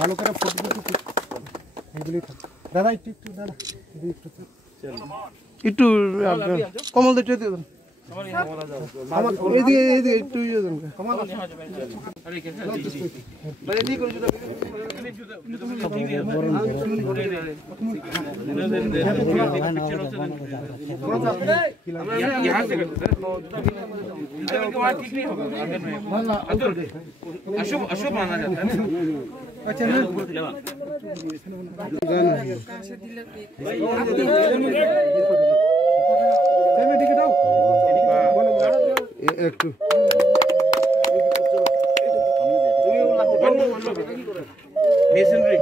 ভালো করে ফটো এগুলি দাদা একটু দাদা একটু কমল দিতে দিয়ে দেন আমার এইদিকে একটু ইয়ে দেন কমল আরে কে মানে দি করে জুতা यहाँ से ठीक नहीं होगा अशुभ अशुभ माना जाता है अच्छा ना একটু মেশিনারি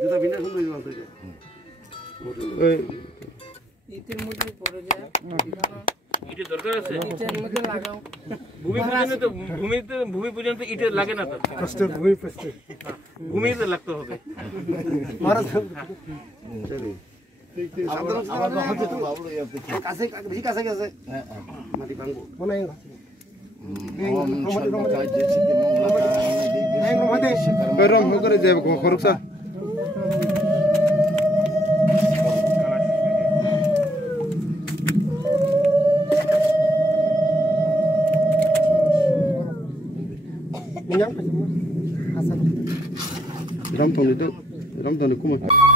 জুতা বিনা সুন্দর বলতে যায় ওই ইতের মধ্যে পড়ে যায় ইটে দরকার আছে ইটের মধ্যে লাগাও ভূমি পর্যন্ত ইটে লাগে না তো ফার্স্ট ভূমিতে লাগতে হবে মারা চলি কাছে বেশি কাছে গেছে মাটি ভাঙবো মনে হয় করে যাবে খরচা Ram Tony itu, Ram Tony kuma.